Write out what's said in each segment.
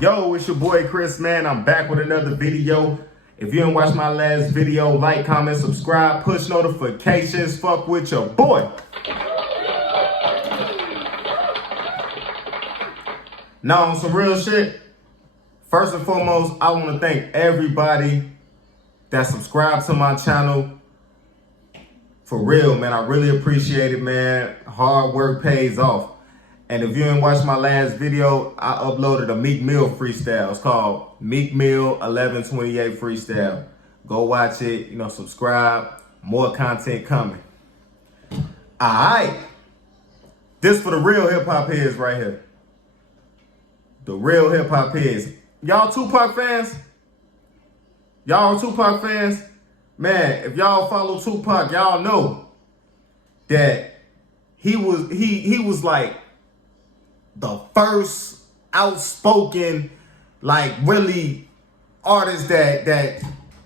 Yo, it's your boy Chris, man. I'm back with another video. If you didn't watch my last video, like, comment, subscribe, push notifications, fuck with your boy. Now, on some real shit, first and foremost, I want to thank everybody that subscribed to my channel. For real, man, I really appreciate it, man. Hard work pays off. And if you didn't watch my last video, I uploaded a Meek Mill freestyle. It's called Meek Mill 1128 Freestyle. Go watch it, subscribe. More content coming. Alright. This for the real hip-hop heads right here. The real hip-hop heads. Y'all Tupac fans? Y'all Tupac fans? Man, if y'all follow Tupac, y'all know that he was like the first outspoken, like really artist that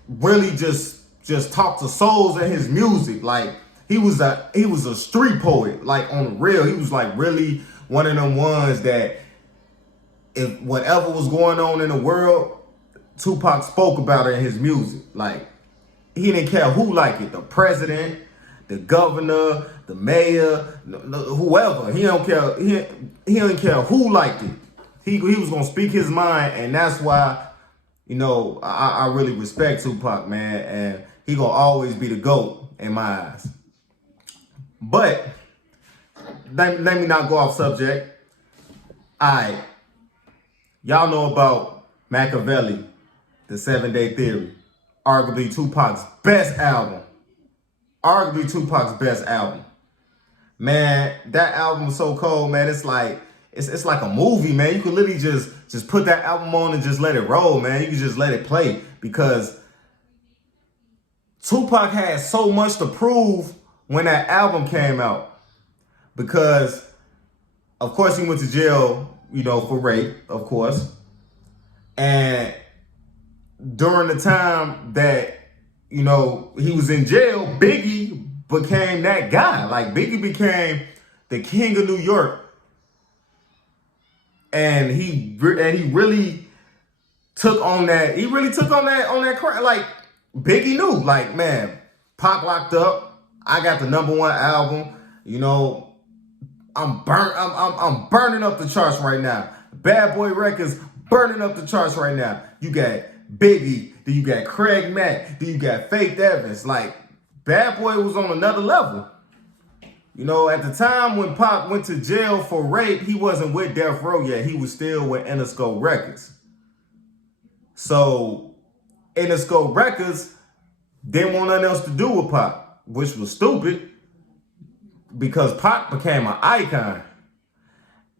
really just talked to souls in his music. Like he was a street poet, like on the real. He was like really one of them ones that if whatever was going on in the world, Tupac spoke about it in his music. Like he didn't care who liked it, the president, the governor, the mayor, whoever. He don't care. He didn't care who liked it. He was gonna speak his mind, and that's why, I really respect Tupac, man, and he gonna always be the GOAT in my eyes. But let me not go off subject. Alright, y'all know about Machiavelli, the 7-Day Theory, arguably Tupac's best album. Arguably Tupac's best album. Man, that album was so cold, man. It's like a movie, man. You could literally just put that album on and just let it roll, man. You could just let it play because Tupac had so much to prove when that album came out. Because, of course, he went to jail, for rape, of course. And during the time that he was in jail, Biggie became that guy. Like Biggie became the king of New York. And he really took on that. He really took on that crap. Like Biggie knew, like, man, Pac locked up. I got the #1 album. I'm burning up the charts right now. Bad Boy Records burning up the charts right now. You got Biggie, then you got Craig Mack, then you got Faith Evans. Like, Bad Boy was on another level. At the time when Pac went to jail for rape, he wasn't with Death Row yet. He was still with Interscope Records. So, Interscope Records didn't want nothing else to do with Pac, which was stupid because Pac became an icon.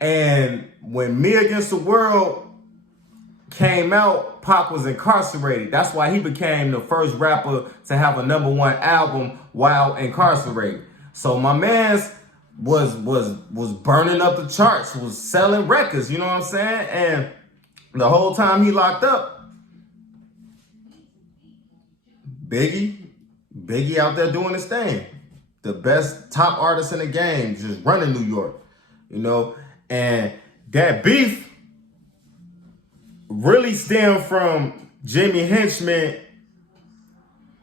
And when Me Against the World came out, Pac was incarcerated. That's why he became the first rapper to have a #1 album while incarcerated. So my man's was burning up the charts, was selling records, you know what I'm saying? And the whole time he locked up, Biggie out there doing his thing. The best top artist in the game, just running New York, And that beef really stemmed from Jimmy Henchman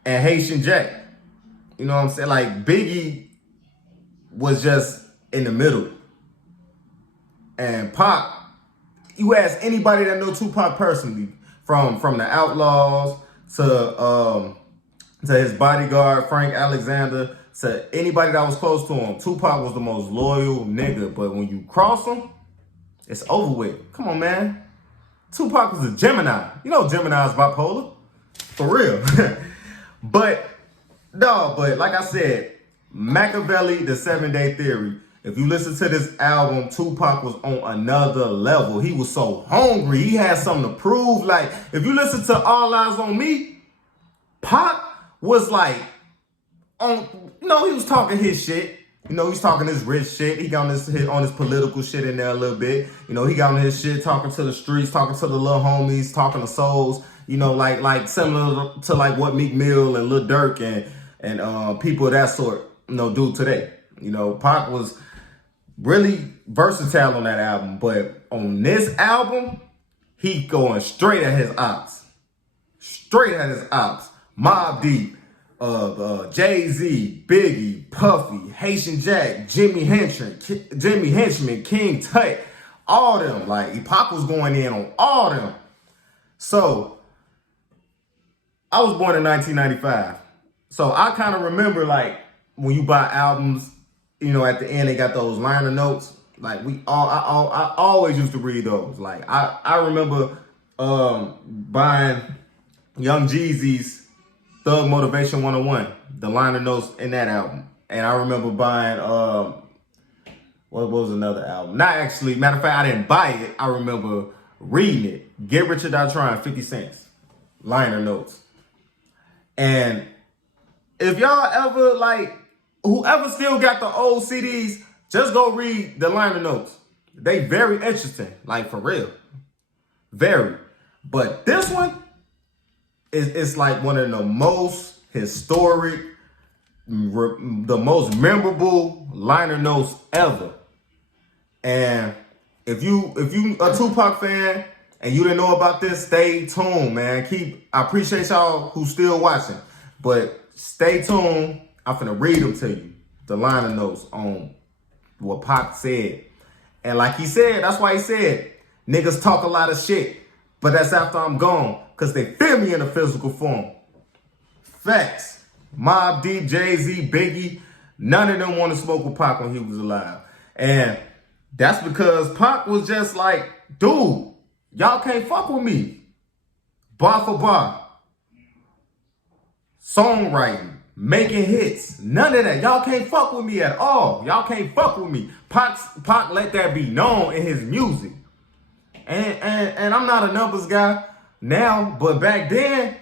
and Haitian Jack. You know what I'm saying? Like Biggie was just in the middle. And Pac, you ask anybody that know Tupac personally, from the Outlaws to his bodyguard, Frank Alexander, to anybody that was close to him, Tupac was the most loyal nigga. But when you cross him, it's over with. Come on, man. Tupac was a Gemini. Gemini's bipolar. For real. But like I said, Machiavelli, the 7-Day Theory. If you listen to this album, Tupac was on another level. He was so hungry. He had something to prove. Like, if you listen to All Eyes on Me, Pac was like, he was talking his shit. He's talking his rich shit. He got on his political shit in there a little bit. He got on his shit, talking to the streets, talking to the little homies, talking to souls. Like similar to like what Meek Mill and Lil Durk and people of that sort, do today. Pac was really versatile on that album, but on this album, he going straight at his ops. Straight at his ops. Mobb Deep, Jay-Z, Biggie, Puffy, Haitian Jack, Jimmy Henchman, King Tut, all them. Like, Pac was going in on all them. So, I was born in 1995. So, I kind of remember, like, when you buy albums, you know, at the end, they got those liner notes. Like, I always used to read those. Like, I remember buying Young Jeezy's Thug Motivation 101, the liner notes in that album. And I remember buying, what was another album? Not actually, matter of fact, I didn't buy it. I remember reading it. Get Rich or Die Trying, 50 cents. Liner notes. And if y'all ever, like, whoever still got the old CDs, just go read the liner notes. They very interesting, like, for real. Very. But this one, it's like one of the most historic, the most memorable liner notes ever. And if you a Tupac fan and you didn't know about this, stay tuned, man. I appreciate y'all who still watching, but stay tuned. I'm finna read them to you, the liner notes on what Pac said. And like he said, that's why he said, niggas talk a lot of shit, but that's after I'm gone, because they feel me in a physical form. Facts. Mobb Deep, Jay-Z, Biggie, none of them want to smoke with Pac when he was alive. And that's because Pac was just like, dude, y'all can't fuck with me. Bar for bar. Songwriting, making hits, none of that. Y'all can't fuck with me at all. Y'all can't fuck with me. Pac let that be known in his music. And I'm not a numbers guy now, but back then,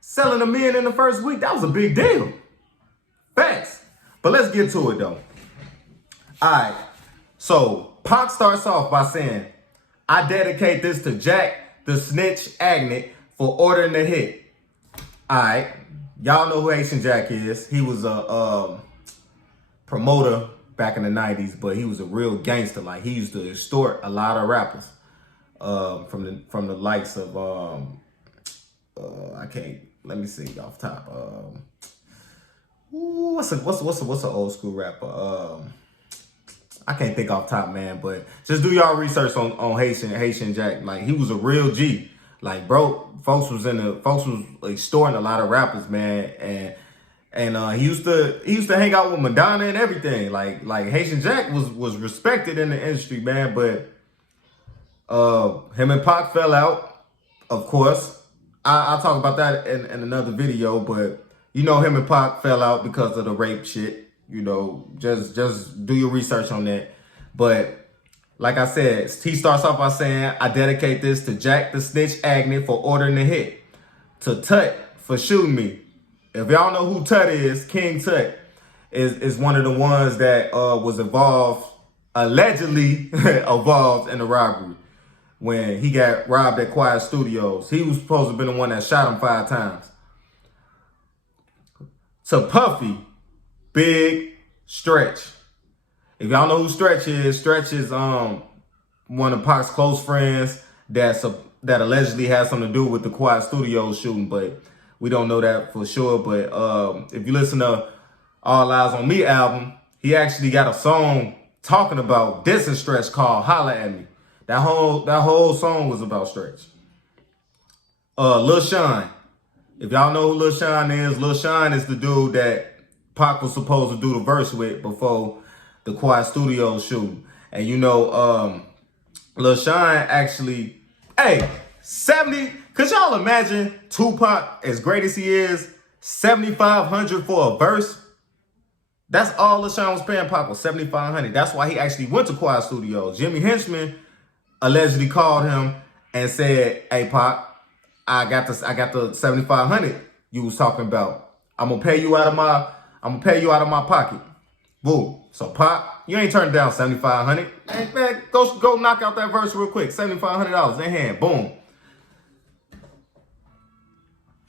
selling 1 million in the first week, that was a big deal. Facts. But let's get to it, though. All right. So, Pac starts off by saying, I dedicate this to Jack, the snitch agnet, for ordering the hit. All right. Y'all know who Haitian Jack is. He was a promoter back in the 90s, but he was a real gangster. Like, he used to extort a lot of rappers from the likes of, let me see off top. What's an old school rapper? I can't think off top, man, but just do y'all research on Haitian Jack. Like, he was a real G. Like, bro, folks was extorting a lot of rappers, man, and he used to hang out with Madonna and everything. Like Haitian Jack was respected in the industry, man, but him and Pac fell out, of course. I'll talk about that in another video, but you know, him and Pac fell out because of the rape shit. You know, just do your research on that. But like I said, he starts off by saying, I dedicate this to Jack the Snitch Agnet for ordering the hit. To Tut for shooting me. If y'all know who Tut is, King Tut is one of the ones that was allegedly involved in the robbery. When he got robbed at Quiet Studios. He was supposed to have been the one that shot him 5 times. To Puffy, Big Stretch. If y'all know who Stretch is one of Pac's close friends that allegedly has something to do with the Quiet Studios shooting, but we don't know that for sure. But if you listen to All Eyes on Me album, he actually got a song talking about dissing Stretch called Holla at Me. That whole song was about Stretch. Lil Sean. If y'all know who Lil Sean is the dude that Pac was supposed to do the verse with before the Quiet Studios shooting. And you know, Lil Sean actually, 70, could y'all imagine Tupac, as great as he is, $7,500 for a verse? That's all Lil Sean was paying Pac, was $7,500. That's why he actually went to Quiet Studios. Jimmy Henchman allegedly called him and said, hey Pac, I got the $7,500 you was talking about. I'm gonna pay you out of my pocket. Boom. So Pac, you ain't turned down $7,500. Hey, man, go knock out that verse real quick. $7,500 in hand. Boom.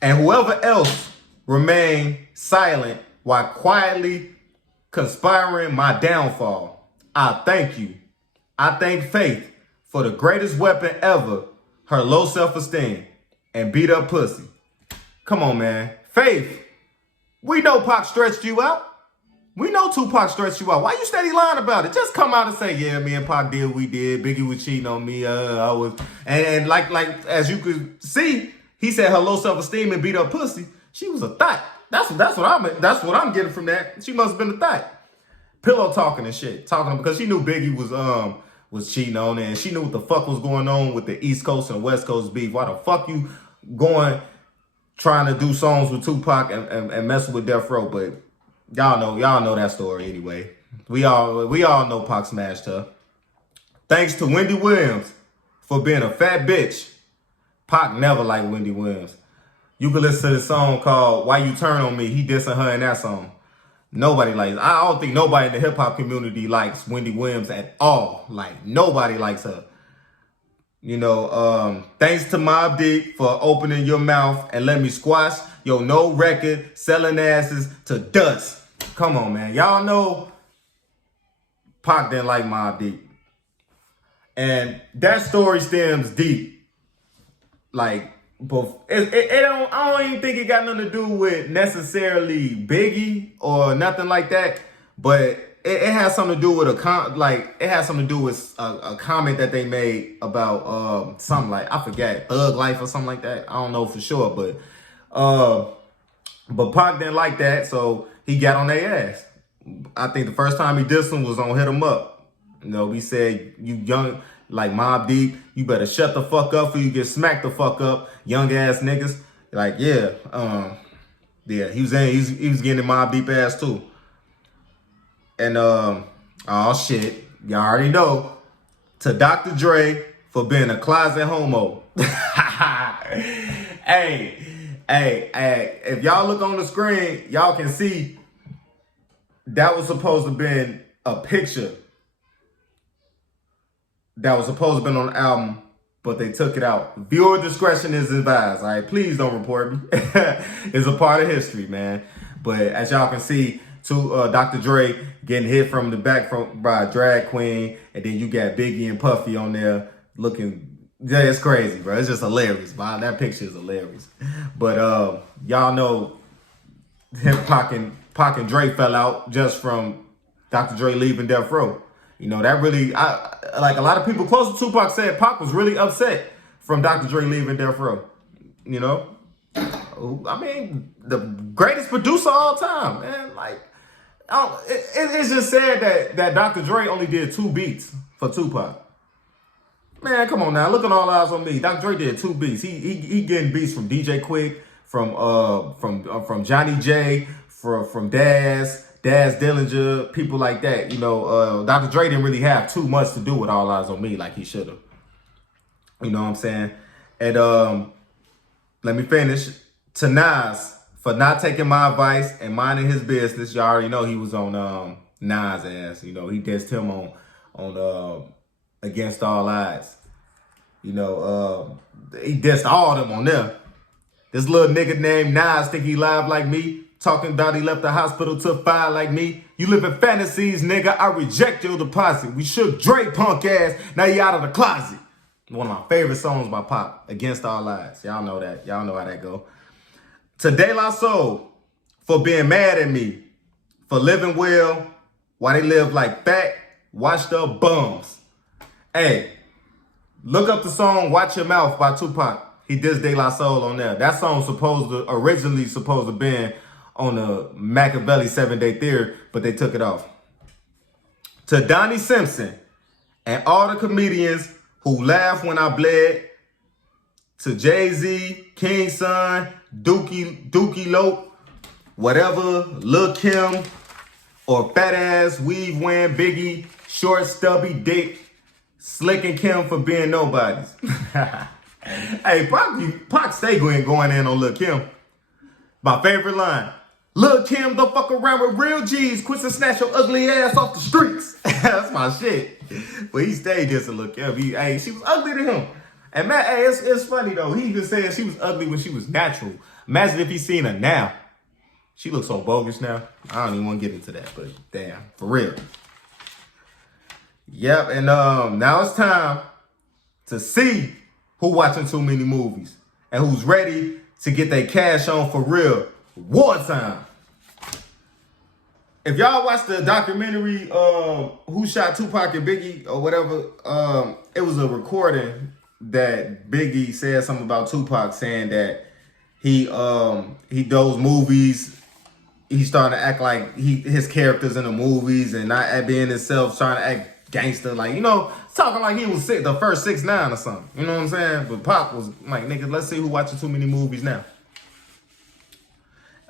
And whoever else remained silent while quietly conspiring my downfall, I thank you. I thank Faith for the greatest weapon ever, her low self-esteem, and beat up pussy. Come on, man. Faith, we know Pac stretched you out. We know Tupac stretched you out. Why you steady lying about it? Just come out and say, yeah, me and Pac did what we did. Biggie was cheating on me. I was, and like as you could see, he said her low self-esteem and beat up pussy. She was a thot. That's what I'm getting from that. She must have been a thot. Pillow talking and shit, talking because she knew Biggie was cheating on her, and she knew what the fuck was going on with the East Coast and West Coast beef. Why the fuck you going trying to do songs with Tupac and messing with Death Row? But y'all know that story anyway. We all know Pac smashed her. Thanks to Wendy Williams for being a fat bitch. Pac never liked Wendy Williams. You can listen to the song called Why You Turn On Me. He dissing her in that song. Nobody likes, I don't think nobody in the hip hop community likes Wendy Williams at all. Like, nobody likes her. You know, thanks to Mobb Deep for opening your mouth and let me squash your no record selling asses to dust. Come on, man. Y'all know Pac didn't like Mobb Deep. And that story stems deep. Like, but I don't even think it got nothing to do with necessarily Biggie or nothing like that. But it has something to do with a comment that they made about something like, I forget, Thug Life or something like that. I don't know for sure, but Pac didn't like that, so he got on their ass. I think the first time he dissed him was on Hit 'Em Up. You know, he said, you young, like Mobb Deep, you better shut the fuck up or you get smacked the fuck up, young ass niggas. Like, yeah, he was getting in Mobb Deep ass too. And oh shit, y'all already know, to Dr. Dre for being a closet homo. Hey, if y'all look on the screen, y'all can see that was supposed to have been a picture that was supposed to have been on the album, but they took it out. Viewer discretion is advised, all right? Please don't report me. It's a part of history, man. But as y'all can see, Dr. Dre getting hit from the back by a drag queen, and then you got Biggie and Puffy on there looking, yeah, it's crazy, bro. It's just hilarious. Wow, that picture is hilarious. But y'all know Pac and Dre fell out just from Dr. Dre leaving Death Row. You know, that really, like a lot of people close to Tupac said Pac was really upset from Dr. Dre leaving Death Row. You know? I mean, the greatest producer of all time, man. Like, it's just sad that Dr. Dre only did 2 beats for Tupac. Man, come on now. Look at All Eyes on Me. Dr. Dre did 2 beats. He getting beats from DJ Quick, from Johnny J, from Daz Dillinger, people like that. You know, Dr. Dre didn't really have too much to do with All Eyes on Me like he should have. You know what I'm saying? And let me finish. To Nas for not taking my advice and minding his business. Y'all already know he was on Nas' ass. You know, he dissed him on Against All Odds. You know, he dissed all of them on there. This little nigga named Nas think he live like me. Talking about he left the hospital to fire like me. You live in fantasies, nigga. I reject your deposit. We shook Dre punk ass. Now you out of the closet. One of my favorite songs by Pop. Against All Odds. Y'all know that. Y'all know how that go. To De La Soul for being mad at me. For living well while they live like fat, washed up bums. Hey, look up the song Watch Your Mouth by Tupac. He dissed De La Soul on there. That song originally supposed to be on the Machiavelli 7-Day Theory, but they took it off. To Donnie Simpson and all the comedians who laughed when I bled. To Jay-Z, King Son, Dookie Lope, whatever, Lil Kim, or fat ass, weave wearing Biggie, short stubby dick, Slick and Kim for being nobodies. Hey, Pac stay going in on Lil Kim. My favorite line. Lil Kim, don't fuck around with real G's. Quit to snatch your ugly ass off the streets. That's my shit. But he stayed just a Lil Kim. She was ugly to him. And man, hey, it's funny though. He even said she was ugly when she was natural. Imagine if he seen her now. She looks so bogus now. I don't even want to get into that, but damn, for real. Yep, and now it's time to see who watching too many movies and who's ready to get their cash on for real. Wartime. If y'all watch the documentary, Who Shot Tupac and Biggie or whatever, it was a recording that Biggie said something about Tupac, saying that he does movies. He's starting to act like his characters in the movies and not being himself, trying to act gangster, like, you know, talking like he was the first 6ix9ine or something. You know what I'm saying? But Pac was like, nigga, let's see who watching too many movies now.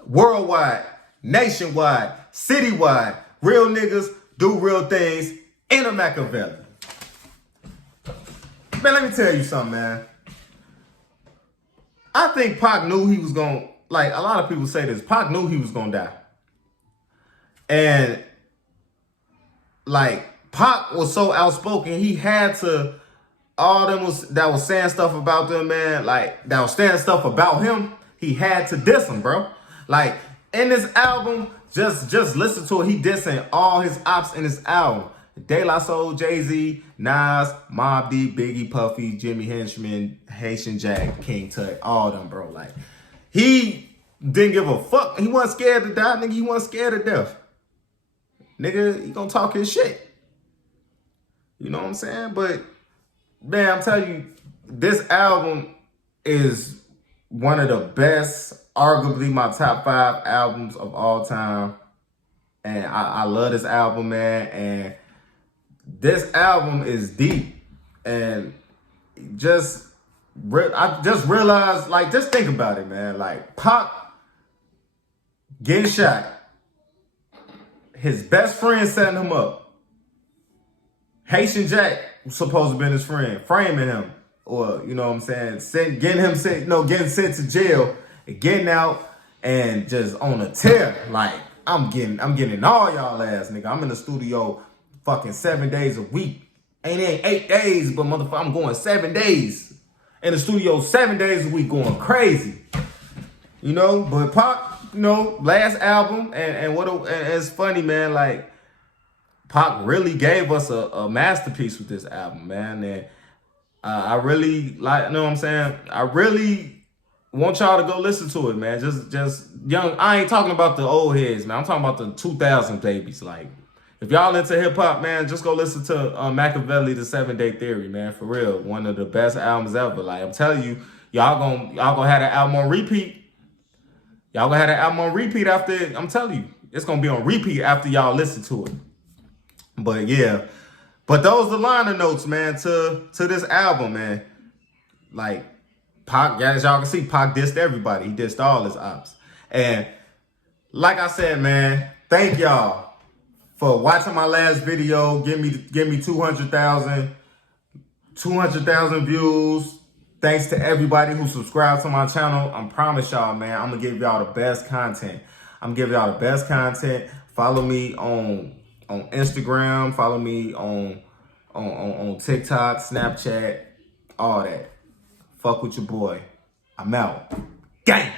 Worldwide, nationwide, citywide, real niggas do real things in a Machiavelli. Man, let me tell you something, man. I think Pac knew he was going to, like, a lot of people say this, Pac knew he was going to die. And, like, Pac was so outspoken, he had to, all them that was saying stuff about them, man, like, that was saying stuff about him, he had to diss him, bro. Like, in this album, just listen to it, he dissing all his ops in this album. De La Soul, Jay-Z, Nas, Mobb Deep, Biggie, Puffy, Jimmy Henchman, Haitian Jack, King Tut, all them, bro. Like, he didn't give a fuck. He wasn't scared to die, nigga. He wasn't scared of death. Nigga, he gonna talk his shit. You know what I'm saying? But, man, I'm telling you, this album is one of the best, arguably my top 5 albums of all time. And I love this album, man. And this album is deep. And I just realized, like, just think about it, man. Like, Pac getting shot. His best friend setting him up. Haitian Jack was supposed to be his friend, framing him. Or, you know what I'm saying, getting sent to jail, and getting out, and just on a tear. Like, I'm getting all y'all ass, nigga. I'm in the studio fucking 7 days a week. Ain't 8 days, but motherfucker, I'm going 7 days. In the studio 7 days a week, going crazy. You know, but Pac, you know, last album, and it's funny, man, like, Pac really gave us a masterpiece with this album, man. And I really, like, you know what I'm saying? I really want y'all to go listen to it, man. Just young. I ain't talking about the old heads, man. I'm talking about the 2000 babies. Like, if y'all into hip hop, man, just go listen to Machiavelli, The 7 Day Theory, man. For real, one of the best albums ever. Like, I'm telling you, y'all gonna have that album on repeat. Y'all gonna have that album on repeat after. I'm telling you, it's gonna be on repeat after y'all listen to it. But yeah. But those are the liner notes, man, to this album, man. Like, Pac, as y'all can see, Pac dissed everybody. He dissed all his ops. And like I said, man, thank y'all for watching my last video. Give me 200,000 views. Thanks to everybody who subscribed to my channel. I promise y'all, man, I'm gonna give y'all the best content. Follow me on Instagram, follow me on TikTok, Snapchat, all that. Fuck with your boy. I'm out. Gang!